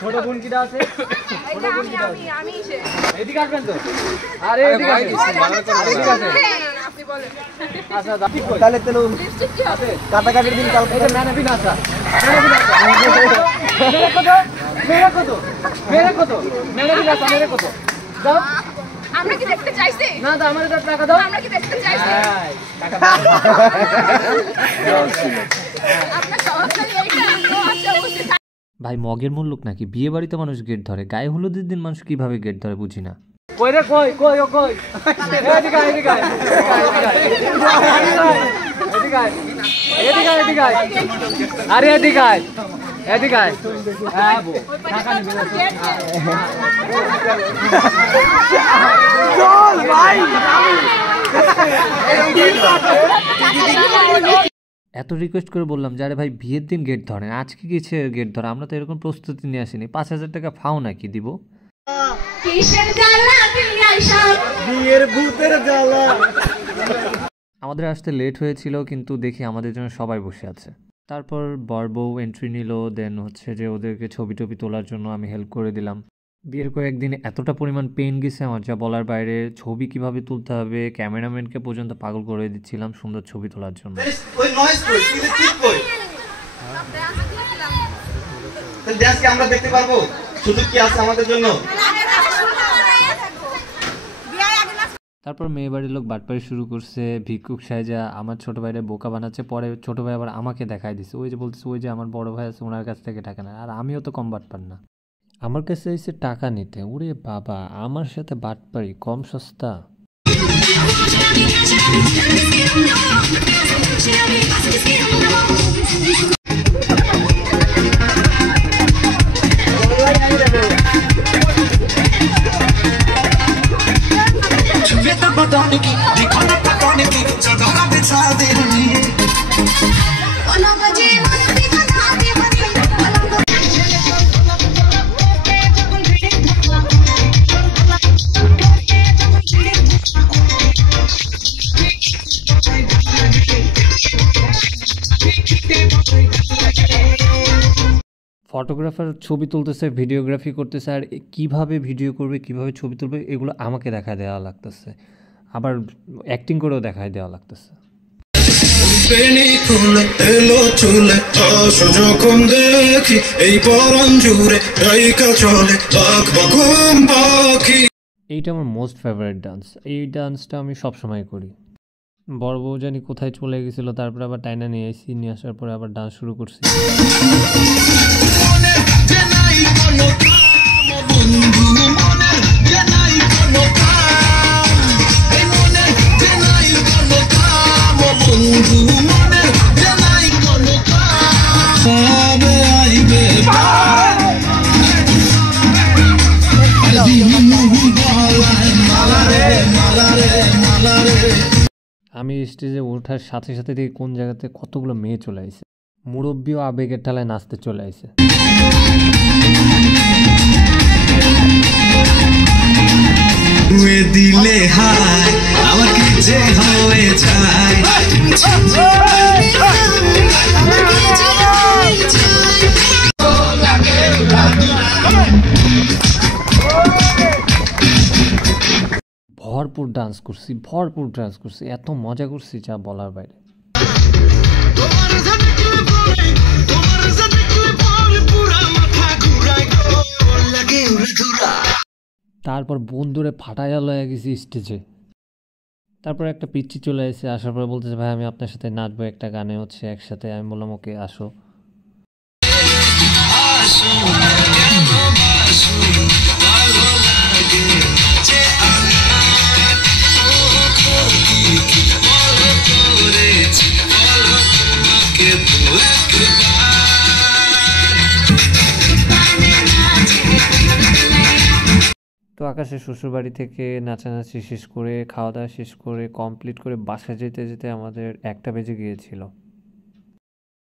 ছোট বোন কিটা আছে এদিকে আসবেন তো আরে তাহলে কাটাকাটির দিন কালকে মেনে না আসা মেরে কত দাও আমরা কি দেখতে চাইছি না দাও আমাদের টাকা দাও আমরা কি দেখতে চাইছি টাকা দাও আপনার সহজই এইটা আচ্ছা বুঝি ভাই মগের মুল্লুক নাকি বিয়ে বাড়িতে মানুষ গেট ধরে গায়ে হলুদের দিন মানুষ কিভাবে গেট ধরে বুঝি না কই রে কই এদিকে আরে এদিকে হ্যাঁ টাকা নিবে চল ভাই এত রিকোয়েস্ট করে বললাম যে আরে ভাই বিয়ের দিন গেট ধরেন আজকে কিছু গেট ধরে আমরা তো এরকম প্রস্তুতি নিয়ে আসিনি 5,000 টাকা ফাও নাকি দিব বিয়ের ভূতের জ্বালা আমাদের আসতে লেট হয়েছিল কিন্তু দেখি আমাদের জন্য সবাই বসে আছে তারপর বর বউ এন্ট্রি নিল দেন হচ্ছে যে ওদেরকে ছবি টবি তোলার জন্য আমি হেল্প করে দিলাম বিয়ের কয়েকদিন এতটা পরিমাণ পেন গেছে আমার যা বলার বাইরে ছবি কিভাবে তুলতে হবে ক্যামেরাম্যানকে পর্যন্ত পাগল করে দিচ্ছিলাম সুন্দর ছবি তোলার জন্য আমরা দেখতে পারবো সুযোগ কি আছে আমাদের জন্য তারপর মেয়ে বাড়ির লোক বাটপাড়ি শুরু করছে ভিক্ষুক সাহেজা আমার ছোট ভাইরে বোকা বানাচ্ছে পরে ছোট ভাই আবার আমাকে দেখাই দিচ্ছে ওই যে বলতেছে ওই যে আমার বড় ভাই আছে ওনার কাছ থেকে টাকা নেয় আর আমিও তো কম বাটপার না আমার কাছে এসে টাকা নিতে ওরে বাবা আমার সাথে বাটপাড়ি কম সস্তা ফটোগ্রাফার ছবি তুলতেছে ভিডিওগ্রাফি করতেছে আর কিভাবে ভিডিও করবে কিভাবে ছবি তুলবে এগুলো আমাকে দেখা দেওয়া লাগতেছে আবার অ্যাক্টিং করেও দেখায় দেওয়া লাগতেছে এইটা আমার মোস্ট ফেভারিট ডান্স এই ডান্সটা আমি সবসময় করি বড় বউ জানি কোথায় চলে গেছিলো তারপরে আবার টাইনা নিয়ে আসি নিয়ে আসার পরে আবার ডান্স শুরু করছি আমি স্টেজে ওঠার সাথে সাথে দেখি কোন জায়গাতে কতগুলো মেয়ে চলে আসে মুরব্বিও আবেগের ঠালায় নাচতে চলে আসে দিলে হায় আমার কি যে হয়ে যায় ভরপুর ডান্স করছি এত মজা করছি যা বলার বাইরে তারপর বন্ধুরে ফাটাইয়া লয়ে গেছি স্টেজে তারপর একটা পিচ্চি চলে এসে আসার পরে বলতেছে ভাই আমি আপনার সাথে নাচবো একটা গানে হচ্ছে একসাথে আমি বললাম ওকে আসো তো আকাশের শ্বশুরবাড়ি থেকে নাচানাচি শেষ করে খাওয়া দাওয়া শেষ করে কমপ্লিট করে বাসায় যেতে যেতে আমাদের 1টা বেজে গিয়েছিল